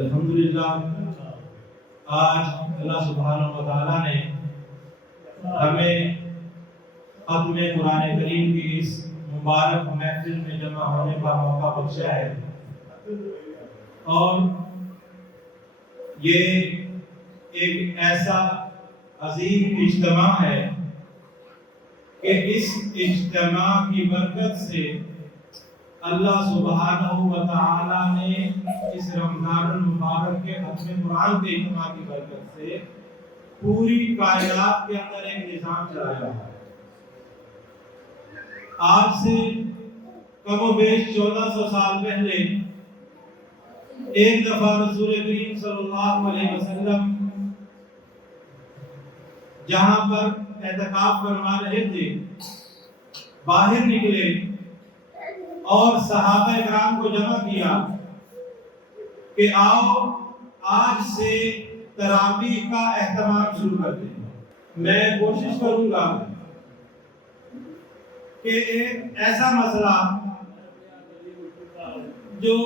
الحمدللہ آج اللہ سبحانہ و تعالیٰ نے ہمیں ختم قرآن کریم کی اس مبارک محفل میں جمع ہونے کا موقع بخشا ہے، اور یہ ایک ایسا عظیم اجتماع ہے کہ اس اجتماع کی برکت سے اللہ سبحانہ و تعالیٰ نے اس رمضان المبارک کے ختم قرآن کے اجتماع کی برکت سے پوری کائنات کے اندر ایک نظام چلایا ہے۔ آج سے کم و بیش 1400 سال پہلے ایک دفعہ رسول کریم صلی اللہ علیہ وسلم جہاں پر اعتکاف فرما رہے تھے، باہر نکلے اور صحابہ کرام کو جمع کیا کہ آؤ آج سے تراویح کا اہتمام شروع کر دیں۔ میں کوشش کروں گا کہ ایک ایسا مسئلہ جو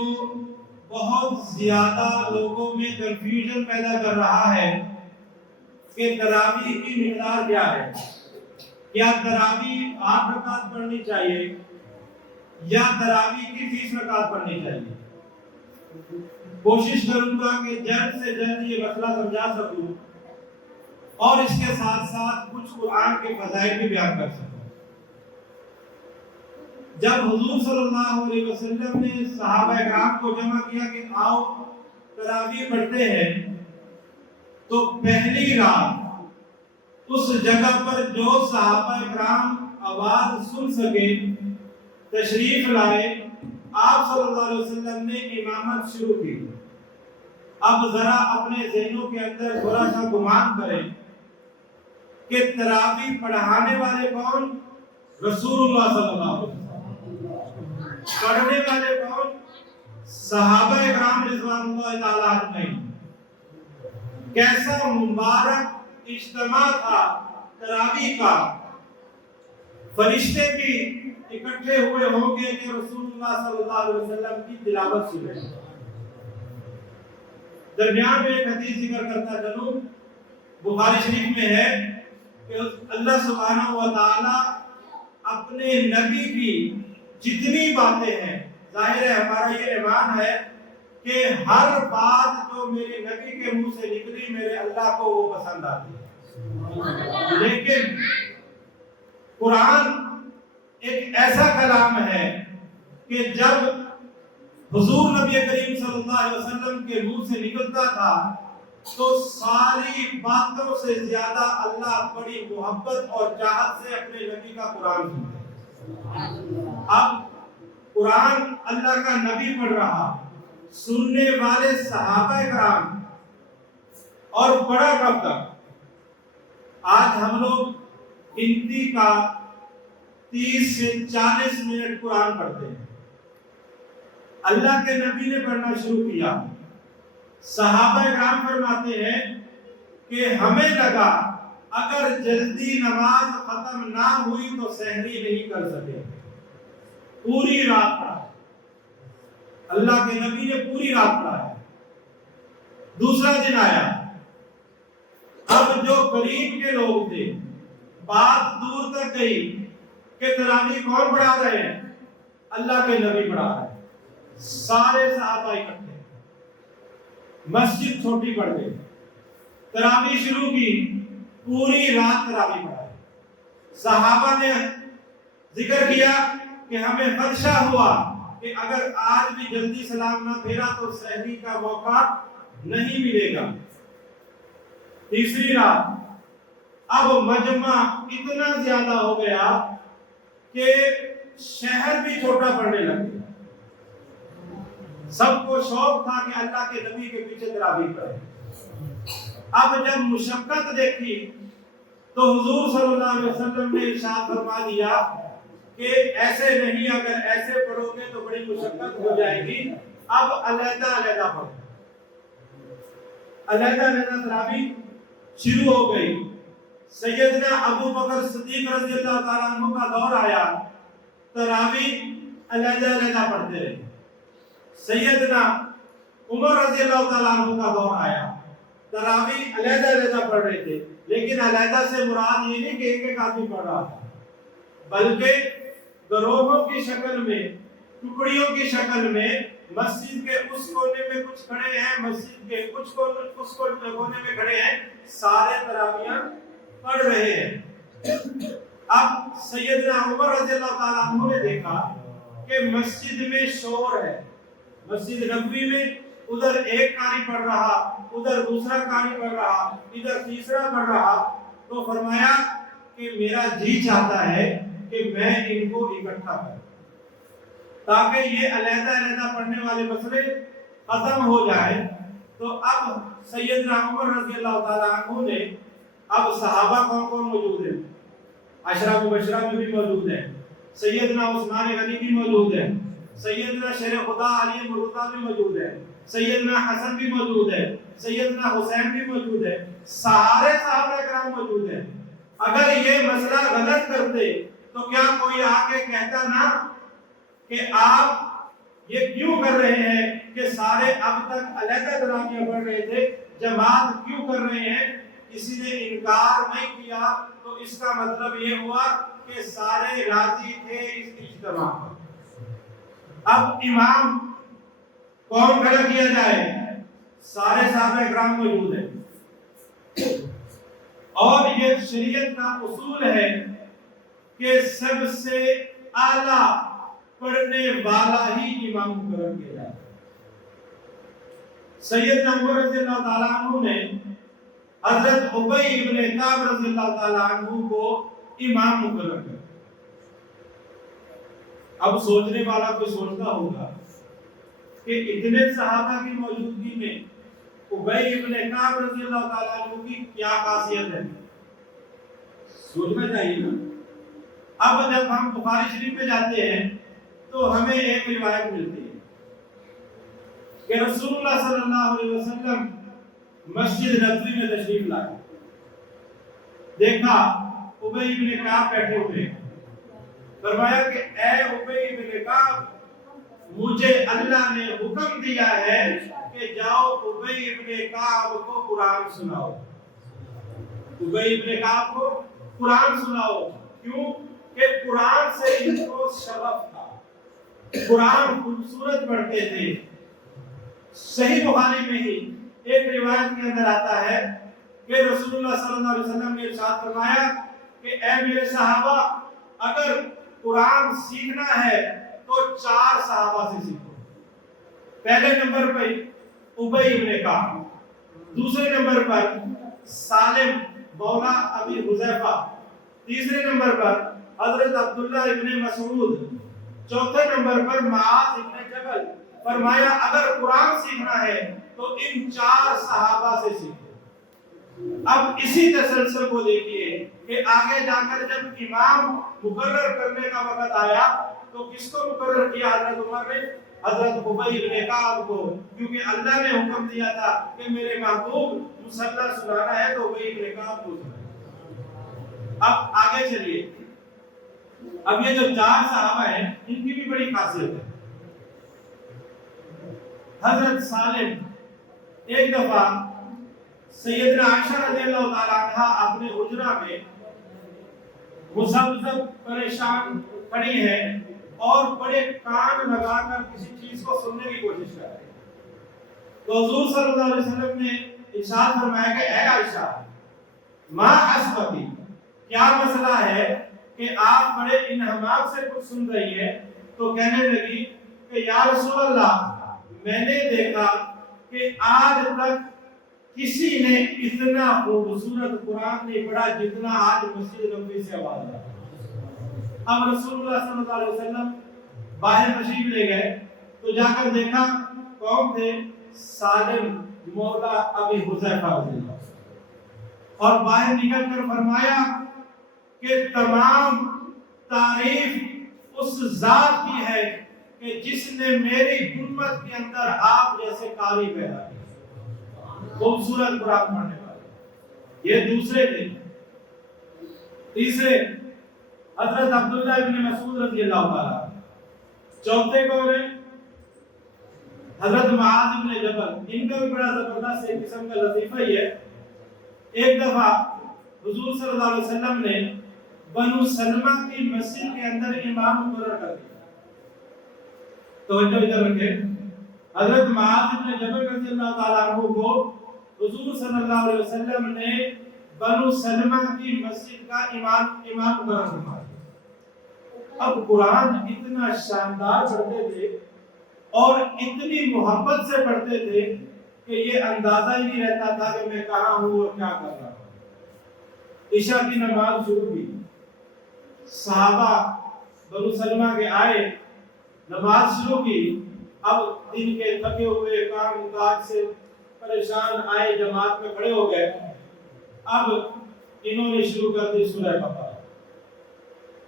بہت زیادہ لوگوں میں کنفیوژن پیدا کر رہا ہے کہ تراویح کی مقدار کیا ہے، کیا تراویح 8 رکعت پڑھنی چاہیے یا تراویح کی 30 رکعت پڑھنی چاہیے۔ کوشش کروں گا کہ جلد سے جلد یہ مسئلہ سمجھا سکوں اور اس کے ساتھ ساتھ کچھ قرآن کے فضائل بھی بیان کر سکوں۔ جب حضور صلی اللہ علیہ وسلم نے صحابہ کرام کو جمع کیا کہ آؤ تراویح پڑھتے ہیں، تو پہلی رات اس جگہ پر جو صحابہ کرام آواز سن سکے تشریف لائے، آپ صلی اللہ علیہ وسلم نے امامت شروع کی۔ اب ذرا اپنے ذہنوں کے اندر تھوڑا سا گمان کریں کہ تراویح پڑھانے والے کون؟ رسول اللہ صلی اللہ علیہ وسلم۔ پڑھنے والے کون؟ صحابہ کرام رضوان اللہ تعالیٰ عنہم۔ کیسا مبارک اجتماع تھا تراویح کا، فرشتے بھی اکٹھے ہوئے ہوں گے کہ رسول اللہ صلی اللہ علیہ وسلم کی تلاوت سنیں۔ درمیان میں ایک حدیث ذکر کرتا چلوں، بخاری شریف میں ہے کہ اللہ سبحانہ و تعالی اپنے نبی کی جتنی باتیں ہیں، ظاہر ہے ہمارا یہ ایمان ہے کہ ہر بات جو میرے نبی کے منہ سے نکلی میرے اللہ کو وہ پسند آتی ہے، لیکن قرآن ایک ایسا کلام ہے کہ جب حضور نبی کریم صلی اللہ علیہ وسلم کے منہ سے نکلتا تھا تو ساری باتوں سے زیادہ اللہ بڑی محبت اور چاہت سے اپنے نبی کا قرآن سنتے۔ اب قرآن اللہ کا نبی پڑھ رہا، سننے والے صحابہ کرام، اور پڑھا کب تک؟ آج ہم لوگ گنتی کا 30 سے 40 منٹ قرآن پڑھتے ہیں۔ اللہ کے نبی نے پڑھنا شروع کیا، صحابہ کرام فرماتے ہیں کہ ہمیں لگا اگر جلدی نماز ختم نہ ہوئی تو سحری نہیں کر سکے۔ پوری رات پڑھا، اللہ کے نبی نے پوری رات پڑھا۔ دوسرا دن آیا، اب جو قریب کے لوگ تھے بات دور تک گئی کہ تراویح کون پڑھا رہے ہیں؟ اللہ کے نبی پڑھا رہے ہیں۔ سارے صحابہ اکٹھے، مسجد چھوٹی پڑ گئی، تراویح شروع کی، پوری رات تراویح پڑھائی۔ صحابہ نے ذکر کیا کہ ہمیں خدشہ ہوا کہ اگر آج بھی جلدی سلام نہ پھیرا تو سحری کا موقع نہیں ملے گا۔ تیسری رات اب مجمع اتنا زیادہ ہو گیا کہ شہر بھی چھوٹا پڑنے لگے، سب کو شوق تھا کہ اللہ کے نبی کے پیچھے تراویح پڑھے۔ اب جب مشقت دیکھی تو حضور صلی اللہ علیہ وسلم نے ارشاد فرما دیا کہ ایسے نہیں، اگر ایسے پڑھو گے تو بڑی مشقت ہو جائے گی، اب علیحدہ علیحدہ پڑھو۔ علیحدہ علیحدہ تراویح شروع ہو گئی۔ سیدنا ابو بکر صدیق رضی اللہ تعالیٰ عنہ کا دور آیا، تراویح علیحدہ علیحدہ پڑھتے رہے۔ سیدنا عمر رضی اللہ تعالیٰ عنہ کا دور آیا، تراوی علیحدہ علیحدہ پڑھ رہے تھے، لیکن علیحدہ سے مراد یہ نہیں کہ ایک ایک آدمی پڑھ رہا تھا، بلکہ گروہوں کی شکل میں، ٹکڑیوں کی شکل میں، مسجد کے اس کونے میں کچھ کھڑے ہیں، مسجد کے کچھ کونے میں کھڑے ہیں، سارے تراویاں پڑھ رہے ہیں۔ اب سیدنا عمر رضی اللہ تعالیٰ عنہ نے دیکھا کہ مسجد میں شور ہے، مسجد نبوی میں ادھر ایک قاری پڑھ رہا، ادھر دوسرا قاری پڑھ رہا، ادھر تیسرا پڑھ رہا، تو فرمایا کہ میرا جی چاہتا ہے کہ میں ان کو اکٹھا کروں تاکہ یہ علیحدہ علیحدہ پڑھنے والے مسئلے ختم ہو جائے۔ تو اب سیدنا عمر رضی اللہ تعالیٰ عنہ نے، اب صحابہ کون کون موجود ہیں؟ عشرہ مبشرہ میں بھی موجود ہیں، سیدنا عثمان غنی بھی موجود ہے، سیدنا شیر خدا علی مرتضیٰ بھی موجود ہے، سیدنا حسن بھی موجود ہے، سیدنا حسین بھی موجود ہے، سارے صحابہ کرام موجود ہیں۔ اگر یہ مسئلہ غلط کرتے تو کیا کوئی آ کے کہتا نا کہ آپ یہ کیوں کر رہے ہیں کہ سارے اب تک علیحدہ تراویح پڑھ رہے تھے، جماعت کیوں کر رہے ہیں؟ کسی نے انکار نہیں کیا تو اس کا مطلب یہ ہوا کہ سارے راضی تھے اس اجتماع پر۔ اب امام کون کھڑا کیا جائے؟ سارے صحابہ کرام موجود ہیں، اور یہ شریعت کا اصول ہے کہ سب سے اعلیٰ پڑھنے والا ہی امام مقرر کیا جائے۔ سیدنا عمر رضی اللہ تعالیٰ عنہ نے حضرت ابی ابن کعب رضی اللہ تعالیٰ عنہ کو امام مقرر کیا۔ اب سوچنے والا کوئی سوچتا ہوگا کہ اتنے صحابہ کی موجودگی میں ابی ابن کعب رضی اللہ تعالیٰ عنہ کی کیا خاصیت ہے؟ سوچنا چاہیے نا۔ اب جب ہم بخاری شریف میں جاتے ہیں تو ہمیں ایک روایت ملتی ہے کہ رسول اللہ صلی اللہ علیہ وسلم مسجد نبوی میں تشریف لائے، دیکھا ابی ابن کعب بیٹھے ہوئے، فرمایا کہ اے ابی ابن کعب، مجھے اللہ نے حکم دیا ہے کہ جاؤ ابی ابن کعب کو قرآن سناؤ، ابی ابن کعب کو قرآن سناؤ۔ کیوں؟ کہ قرآن سے ان کو شغف تھا، قرآن خوبصورت پڑھتے تھے۔ صحیح بخاری میں ہی ایک روایت کے اندر آتا ہے کہ رسول اللہ صلی اللہ علیہ وسلم نے ارشاد فرمایا کہ اے میرے صحابہ، اگر قرآن سیکھنا ہے تو 4 صحابہ سے سیکھو۔ پہلے نمبر پر ابی ابن کعب، دوسرے نمبر پر سالم مولا ابی حذیفہ، تیسرے نمبر پر حضرت عبداللہ ابن مسعود، چوتھے نمبر پر معاذ ابن جبل۔ فرمایا اگر قرآن سیکھنا ہے تو ان 4 صحابہ سے سیکھو۔ اب اسی تسلسل کو دیکھیے کہ آگے جا کر جب امام مقرر کرنے کا وقت آیا تو کس کو مقرر کیا حضرت عمر نے؟ حضرت ابی ابن کعب کو، کیونکہ اللہ نے حکم دیا تھا کہ میرے محبوب مصلی سنانا ہے تو ابی ابن کعب کو سنانا۔ اب آگے چلیے، اب یہ جو 4 صحابہ ہیں ان کی بھی بڑی خاصیت ہے۔ حضرت سالم ایک دفعہ سیدنا عائشہ رضی اللہ تعالیٰ عنہ اپنے حجرہ میں مزمزم پریشان کھڑی ہے اور بڑے کان لگا کر کسی چیز کو سننے کی کوشش کر رہی ہے، تو حضور صلی اللہ علیہ وسلم نے ارشاد فرمایا کہ اے عائشہ، ما حسبتی، کیا مسئلہ ہے کہ آپ بڑے انہمام سے کچھ سن رہی ہیں؟ تو کہنے لگی کہ یا رسول اللہ، میں نے دیکھا کہ آج تک کسی نے اتنا خوبصورت قرآن نہیں پڑھا جتنا آج مسجد نبوی سے آواز آ رہا۔ اب رسول اللہ صلی اللہ علیہ وسلم باہر تشریف لے گئے تو جا کر دیکھا کون تھے؟ سالم مولا ابی حذیفہ رضی اللہ عنہ، اور باہر نکل کر فرمایا کہ تمام تعریف اس ذات کی ہے کہ جس نے میری امت کے اندر آپ جیسے قاری پیدا کیے، خوبصورت قرآن پڑھنے والے۔ یہ دوسرے تھے۔ تیسرے حضرت عبداللہ ابن مسعود رضی اللہ تعالیٰ۔ چوتھے کون ہیں؟ حضرت معاذ بن جبل، ان کا بھی بڑا زبردست ایک قسم کا لطیفہ ہی ہے. ایک دفعہ حضور صلی اللہ علیہ وسلم نے بنو سلمہ کی مسجد کے اندر امام مقرر کر دیا. توجہ ادھر رکھیں. حضرت معاذ بن جبل رضی اللہ تعالیٰ عنہ کو حضور صلی اللہ علیہ وسلم نے بنو سلمہ کی مسجد کا امام مقرر فرمایا. اب قرآن اتنا شاندار پڑھتے تھے اور اتنی محبت سے پڑھتے تھے کہ یہ اندازہ ہی نہیں رہتا تھا کہ میں کہاں ہوں اور کیا کر رہا ہوں. عشاء کی نماز شروع ہوئی، صحابہ بنو سلمہ کے آئے، نماز شروع کی. اب دن کے تھکے ہوئے کام کاج سے پریشان آئے، جماعت میں کھڑے ہو گئے. اب انہوں نے شروع کر دی سورہ بقرہ.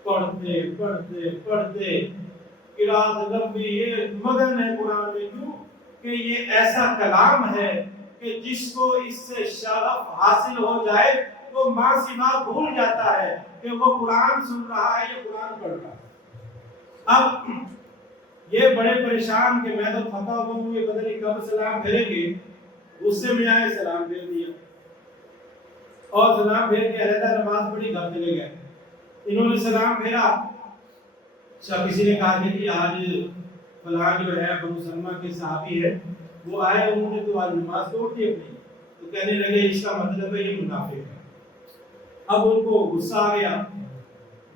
پڑھتے پڑھتے پڑھتے قرات لمبی، یہ مگن ہے قرآن میں. کیوں کہ یہ ایسا کلام ہے کہ جس کو اس سے شرف حاصل ہو جائے وہ ماں سوا بھول جاتا ہے کہ وہ قرآن سن رہا ہے یا قرآن پڑھ رہا ہے. اب یہ بڑے پریشان کہ میں تو تھکا ہوا ہوں، یہ پتہ نہیں کب سلام پھیریں گے. غصے میں آئے، سلام پھیر دیا اور سلام پھیر کے علیحدہ نماز پڑھی، گھر چلے گئے. انہوں نے سلام پھیرا. اچھا، کسی نے کہا کہ آج فلاں جو ہے بنو سلمہ کے صحابی ہے، وہ آئے، انہوں نے تو آج نماز توڑ دی اپنی. تو کہنے لگے اس کا مطلب ہے یہ منافق ہے. اب ان کو غصہ آ گیا،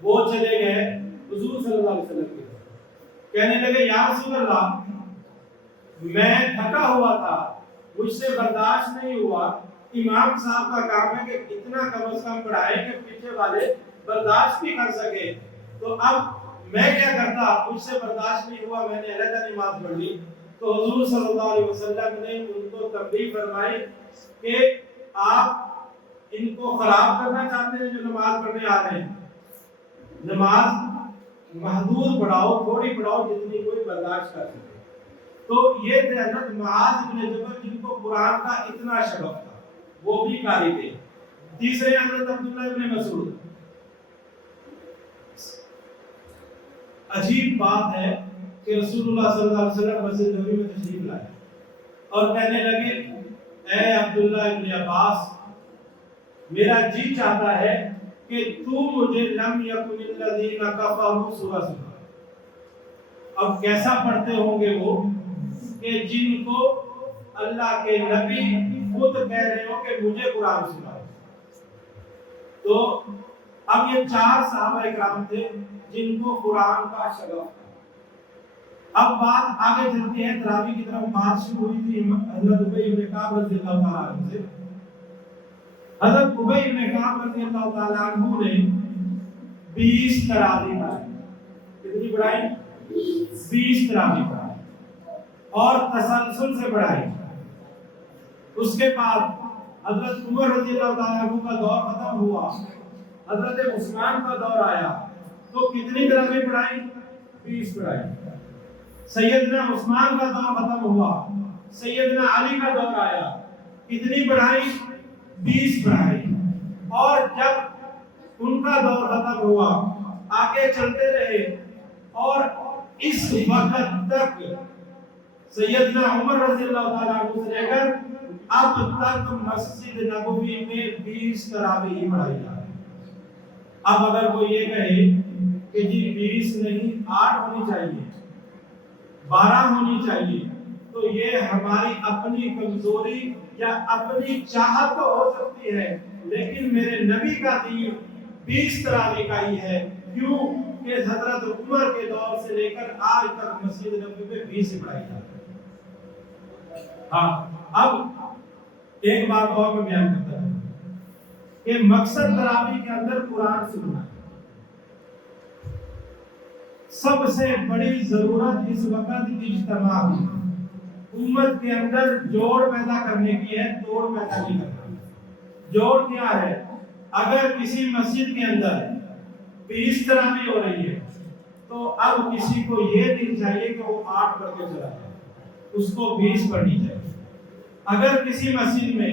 وہ چلے گئے حضور صلی اللہ علیہ وسلم کے، کہنے لگے یا رسول اللہ، میں تھکا ہوا تھا، مجھ سے برداشت نہیں ہوا. امام صاحب کا کام ہے کہ اتنا کم از کم پڑھائے کہ پیچھے والے برداشت بھی کر سکے. تو اب میں کیا کرتا، مجھ سے برداشت نہیں ہوا، میں نے علیحدہ نماز پڑھ لی. تو حضور صلی اللہ علیہ وسلم نے ان کو تنبیہ فرمائی کہ آپ ان کو خراب کرنا چاہتے ہیں جو نماز پڑھنے آ رہے ہیں. نماز محدود پڑھاؤ، تھوڑی پڑھاؤ، جتنی کوئی برداشت کر سکے. تو یہ تھے حضرت معاذ بن جبل جن کو قرآن کا اتنا شغف تھا، وہ بھی قاری تھے. تیسرے حضرت عبداللہ بن مسعود. عجیب بات ہے کہ رسول اللہ صلی اللہ علیہ وسلم مسجد نبوی میں تشریف لائے اور کہنے لگے اے عبداللہ ابن عباس، میرا جی چاہتا ہے کہ تو مجھے لم یکن الذین کفروا سورہ سنا. اب کیسا پڑھتے ہوں گے وہ کہ جن کو اللہ کے نبی خود کہہ رہے ہو کہ مجھے قرآن سنا. تو اب یہ چار صحابہ اکرام تھے جن کو قرآن کا شغف تھا. اب بات آگے چلتی ہے، تراویح کی طرف بات شروع ہوئی تھی حضرت ابی بن کعب رضی اللہ تعالیٰ عنہ سے. حضرت ابی بن کعب رضی اللہ تعالیٰ عنہ نے 20 تراویح پڑھائی. کتنی پڑھائی؟ 20 تراویح پڑھائی اور تسلسل سے پڑھائی. اس کے بعد حضرت عمر رضی اللہ تعالیٰ عنہ کا دور ختم ہوا، حضرت عثمان کا دور آیا. تو کتنی تراویح پڑھائی؟ 20 پڑھائی. سیدنا عثمان کا دور ختم ہوا، سیدنا علی کا دور آیا. کتنی پڑھائی؟ 20 پڑھائی. اور جب ان کا دور ختم ہوا، آگے چلتے رہے اور اس وقت تک سیدنا عمر رضی اللہ تعالیٰ عنہ سے لے کر اب تک مسجد نبوی میں 20 تراویح پڑھائی جا رہی. اب اگر کوئی یہ کہے کہ جی 20 نہیں 8 ہونی چاہیے، 12 ہونی چاہیے، تو یہ ہماری اپنی کمزوری یا اپنی چاہت تو ہو سکتی ہے، لیکن میرے نبی کا دین 20 تراویح کا ہی ہے. کیوں کہ حضرت عمر کے دور سے لے کر آج تک مسجد نبوی میں 20 پڑھائی جاتی ہے. ہاں، اب ایک بات اور میں بیان کرتا ہوں کہ مقصد تراویح کے اندر قرآن سننا. سب سے بڑی ضرورت اس وقت اجتماع کی، امت کے اندر جوڑ پیدا کرنے کی ہے، توڑ پیدا نہیں کرنا. جوڑ کیا ہے؟ اگر کسی مسجد کے اندر 20 تراویح ہو رہی ہے تو اب کسی کو یہ نہیں چاہیے کہ وہ 8 پڑھ کے چلا جائے، اس کو 20 پڑھنی چاہیے. اگر کسی مسجد میں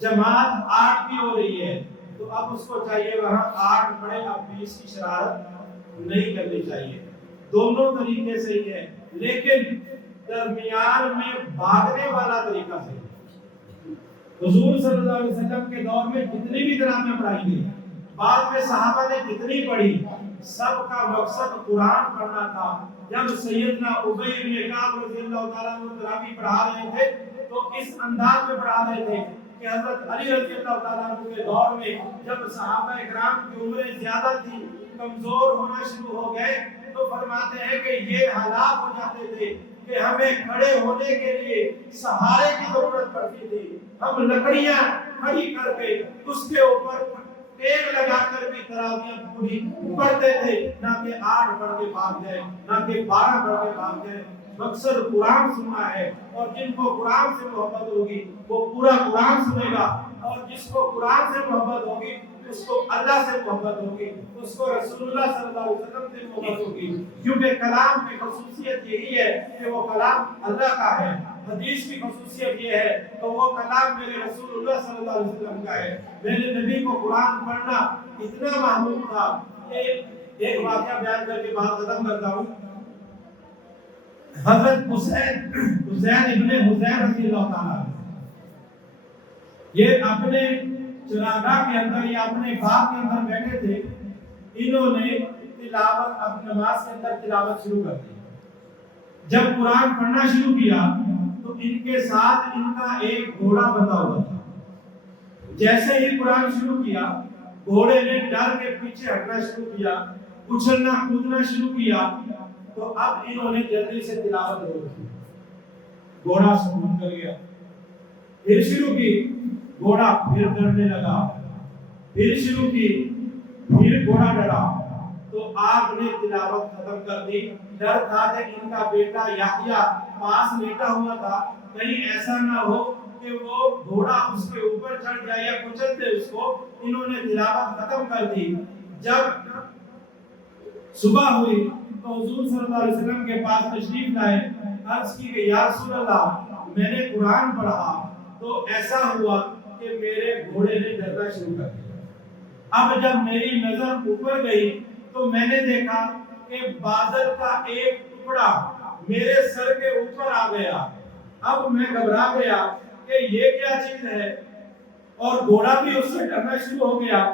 جماعت 8 بھی ہو رہی ہے تو اب اس کو چاہیے وہاں 8 پڑھے، اب 20 کی شرارت نہیں کرنی چاہیے. دونوں طریقے سے ہی ہے، لیکن درمیان میں بھاگنے والا طریقہ سے. حضور صلی اللہ علیہ وسلم کے دور میں جتنی بھی کتابیں پڑھائی گئی، بعد میں صحابہ نے جتنی پڑھی، سب کا مقصد قرآن پڑھنا تھا. جب سیدنا ابی بن کعب رضی اللہ تعالیٰ عنہ تراویح پڑھا رہے تھے تو اس انداز میں پڑھا رہے تھے کہ حضرت علی رضی اللہ تعالیٰ عنہ کے دور میں جب صحابہ کرام کی عمریں زیادہ تھی، کمزور ہونا شروع ہو گئے، تو فرماتے ہیں کہ یہ حالات ہو جاتے تھے کہ ہمیں کھڑے ہونے کے لیے سہارے کی ضرورت پڑتی تھی. ہم لکڑیاں کھڑی کر کے اس کے اوپر ٹیک لگا کر بھی تراویح پوری پڑھتے تھے، نہ کہ 8 پڑھ کے بھاگ جائے، نہ کہ 12 پڑھ کے بھاگ جائے. مقصد قرآن سننا ہے، اور جن کو قرآن سے محبت ہوگی وہ پورا قرآن سنے گا، اور جس کو قرآن سے محبت ہوگی اس کو اللہ سے محبت ہوگی، اس کو رسول اللہ صلی اللہ علیہ وسلم سے محبت ہوگی. کیونکہ کلام کی خصوصیت یہی ہے کہ وہ کلام اللہ کا ہے. حدیث کی خصوصیت یہ ہے کہ وہ کلام میرے رسول اللہ صلی اللہ علیہ وسلم کا ہے. میرے نبی کو قرآن پڑھنا اتنا محبوب تھا کہ ایک واقعہ بیان کر کے بات ختم کرتا ہوں. حضرت حسین ابن حسین رضی اللہ تعالیٰ یہ اپنے چراگاہ کے اندر یا اپنے باغ کے اندر بیٹھے تھے. انہوں نے تلاوت اپنی نماز کے اندر تلاوت شروع کر دی. جب قرآن پڑھنا شروع کیا تو ان کے ساتھ ان کا ایک گھوڑا بندھا ہوا تھا. جیسے ہی قرآن شروع کیا، گھوڑے نے ڈر کے پیچھے ہٹنا شروع کیا، اچھلنا کودنا شروع کیا. تو اب انہوں نے جلدی سے تلاوت روک دی. گھوڑا سکون کر گیا. پھر شروع کی، گھوڑا پھر ڈرنے لگا. پھر شروع کی، پھر گھوڑا ڈرا. تو آپ نے تلاوت ختم کر دی. ڈر تھا کہ ان کا بیٹا یحییٰ پاس لیٹا ہوا تھا، کہیں ایسا نہ ہو کہ وہ گھوڑا اس کے اوپر چڑھ جائے یا کچل دے اس کو. انہوں نے تلاوت ختم کر دی. جب صبح ہوئی تو حضور صلی اللہ علیہ وسلم کے پاس تشریف لائے. عرض کی کہ یا رسول اللہ، میں نے قرآن پڑھا تو ایسا ہوا کہ میرے گھوڑے نے ڈرنا شروع کر دیا. اب جب میری نظر اوپر گئی تو میں نے دیکھا کہ بادل کا ایک ٹکڑا میرے سر کے اوپر آ گیا. اب میں گھبرا گیا کہ یہ کیا چیز ہے، اور گھوڑا بھی اس سے ڈرنا شروع ہو گیا.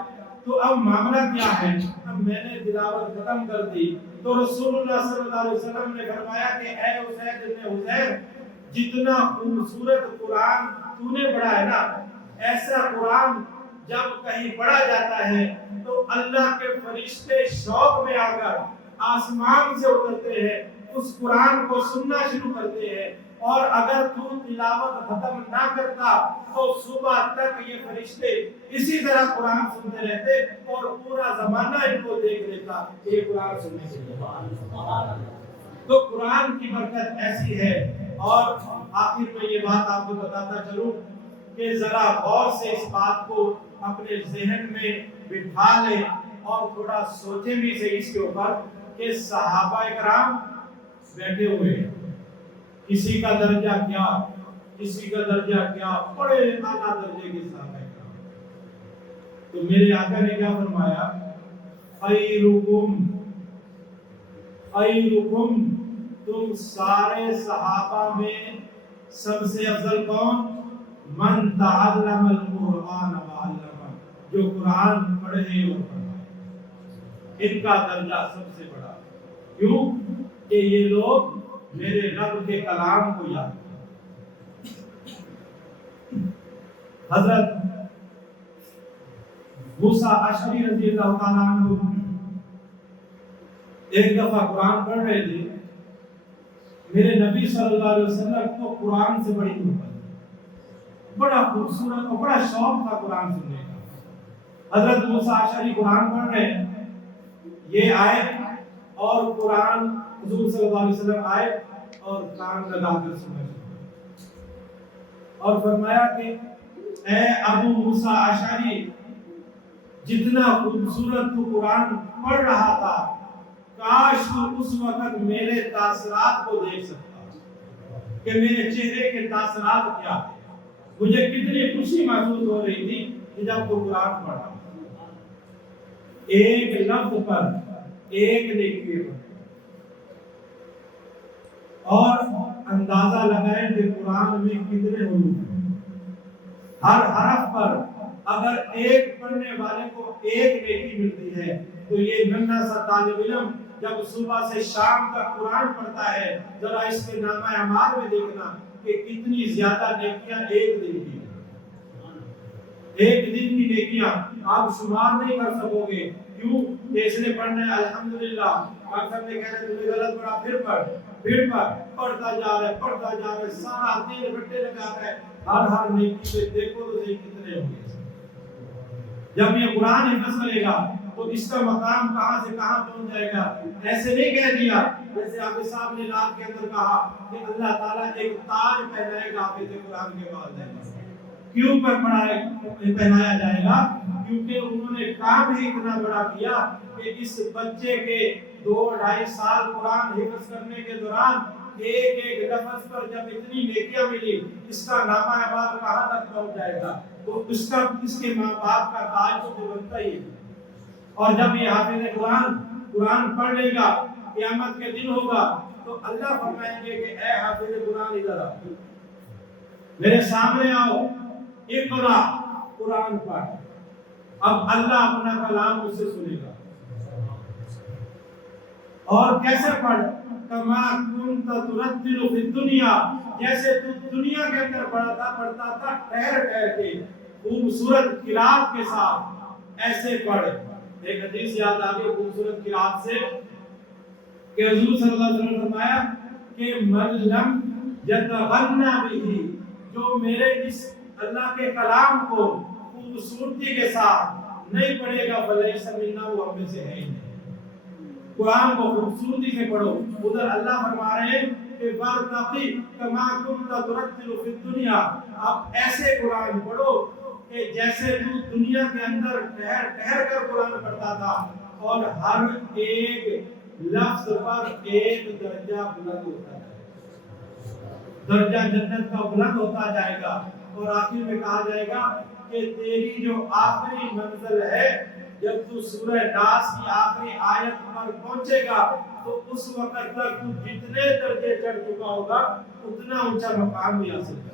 تو اب معاملہ کیا ہے؟ اب میں نے تلاوت ختم کر دی تو رسول اللہ صلی اللہ علیہ وسلم نے فرمایا کہ اے حسین ابن حسین، جتنا خوبصورت قرآن تو نے پڑھا ہے نا، ایسا قرآن جب کہیں پڑھا جاتا ہے تو اللہ کے فرشتے شوق میں آ کر آسمان سے اترتے ہیں، اس قرآن کو سننا شروع کرتے ہیں. اور اگر تو تلاوت ختم نہ کرتا تو صبح تک یہ فرشتے اسی طرح قرآن سنتے رہتے اور پورا زمانہ ان کو دیکھ لیتا کہ یہ قرآن سننے کے لیے. تو قرآن کی برکت ایسی ہے. اور آخر میں یہ بات آپ کو بتاتا چلوں کہ ذرا غور سے اس بات کو اپنے ذہن میں بٹھا لیں اور تھوڑا سوچیں بھی صحیح اس کے اوپر کہ صحابہ کرام بیٹھے ہوئے، کسی کا درجہ کیا، کسی کا درجہ کیا، بڑے اعلیٰ درجے کے صحابہ کرام. تو میرے آقا نے کیا فرمایا؟ خیرکم، خیرکم، تم سارے صحابہ میں سب سے افضل کون؟ من تعلم القرآن وعلمہ، جو قرآن پڑھے اور پڑھائے. ان کا درجہ سب سے بڑا. کیوں؟ کہ یہ لوگ میرے رب کے کلام کو یاد کریں. حضرت موسیٰ اشعری رضی اللہ تعالیٰ عنہ ایک دفعہ قرآن پڑھ رہے تھے. میرے نبی صلی اللہ علیہ وسلم کو قرآن سے بڑی محبت، بڑا خوبصورت اور بڑا شوق تھا قرآن سننے کا. حضرت موسیٰ اشعری قرآن پڑھ رہے ہیں، یہ آئے اور قرآن حضور صلی اللہ علیہ وسلم آئے اور کان لگا کر سنا اور فرمایا کہ اے ابو موسیٰ اشعری، جتنا خوبصورت تو قرآن پڑھ رہا تھا، کاش تو اس وقت میرے تاثرات کو دیکھ سکتا کہ میرے چہرے کے تاثرات کیا تھے. مجھے کتنی خوشی محسوس ہو رہی تھی کہ جب تو قرآن پڑھا. ایک لفظ پر ایک نیکی پر. اور اندازہ لگائیں کہ قرآن میں کتنے حروف ہیں. ہر حرف پر اگر ایک پڑھنے والے کو ایک نیکی ملتی ہے تو یہ ننھا سا طالب علم جب صبح سے شام تک قرآن پڑھتا ہے ذرا اس کے نامہ اعمال میں دیکھنا کہ کتنی زیادہ نیکیاں ایک دن کی ایک دن کی نیکیاں آپ شمار نہیں کر سکو گے. کیوں کہ اس نے پڑھنا ہے الحمدللہ. ڈاکٹر صاحب نے کہنا تم نے غلط پڑھا پھر پڑھتا جا رہا ہے سارا دن رٹے لگا رہا ہے. ہر نیکی پہ دیکھو تو صحیح کتنے ہوں گے. جب یہ قرآن حفظ کرے گا تو اس کا مقام کہاں سے کہاں پہنچ جائے گا. ایسے نہیں کہہ دیا جیسے حافظ صاحب نے رات کے اندر کہا کہ اللہ تعالیٰ ایک تاج پہنائے گا حافظ قرآن کے بعد. کیوں پہنایا جائے گا؟ کیونکہ انہوں نے کام ہی اتنا بڑا کیا کہ اس بچے کے 2-2.5 سال قرآن حفظ کرنے کے دوران ایک ایک لفظ پر جب اتنی نیکیاں ملی اس کا نامہ اعمال کہاں تک پہنچ جائے گا. تو اس کے ماں باپ کا تاج تو بنتا ہی ہے. اور جب یہ حافظ قرآن پڑھ لے گا قیامت کے دن ہوگا تو اللہ فرمائیں گے کہ اے حافظ قرآن ادھر آ میرے سامنے آؤ اقرا قرآن پڑھ. اب اللہ اپنا کلام اس سے سنے گا. اور کیسے پڑھ؟ کما کنت ترتل فی الدنیا جیسے تو دنیا کے اندر پڑھتا تھا ٹھہر کے خوبصورت قرات کے ساتھ ایسے پڑھ. ایک حدیث یاد آ گئی خوبصورت قرات سے کہ حضور صلی اللہ علیہ وسلم نے فرمایا کہ من لم یتغنى به جو میرے اس اللہ کے کلام کو خوبصورتی کے ساتھ نہیں پڑھے گا فلیس منا وہ ہم میں سے ہے. قرآن کو خوبصورتی سے پڑھو. ادھر اللہ فرما رہے ہیں کہ وَرْتَقِي كَمَا كُنْتَ تُرَتِّلُ فِي الدُّنْيَا اب ایسے قرآن پڑھو کہ جیسے تو دنیا کے اندر ٹھہر کر قرآن پڑھتا تھا اور ہر ایک لفظ پر ایک درجہ بلند ہوتا ہے. درجہ جنت کا بلند ہوتا جائے گا اور آخر میں کہا جائے گا کہ تیری جو آخری منزل ہے جب تو سورہ ناس کی آخری آیت پر پہنچے گا تو اس وقت تک تو جتنے درجے چڑھ چکا ہوگا اتنا اونچا مقام بھی حاصل کرے.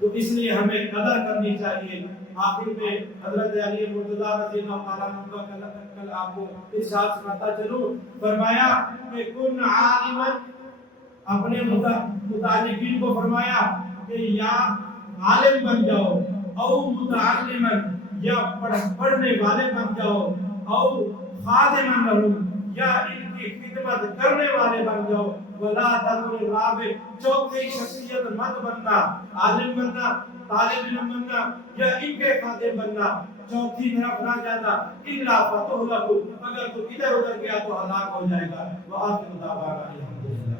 تو اس لیے ہمیں قدر کرنی چاہیے. آخر میں حضرت علی مرتضیٰ رضی اللہ تعالیٰ عنہ کا کل آپ کو ارشاد سناتا چلوں فرمایا کہ کن عالما اپنے متعلقین کو فرمایا کہ یا عالم بن جاؤ او متعلما یا پڑھنے والے بن جاؤ او خادما لهم یا ان کی خدمت کرنے والے بن جاؤ. ولا تکن رابع چوتھی شخصیت مت بننا عالم بننا طالب علم بننا یا ان کے خادم بننا چوتھی طرف نہ جانا. الا فتهلك اگر تو ادھر ادھر گیا تو ہلاک ہو جائے گا. وآخر دعوانا الحمدللہ.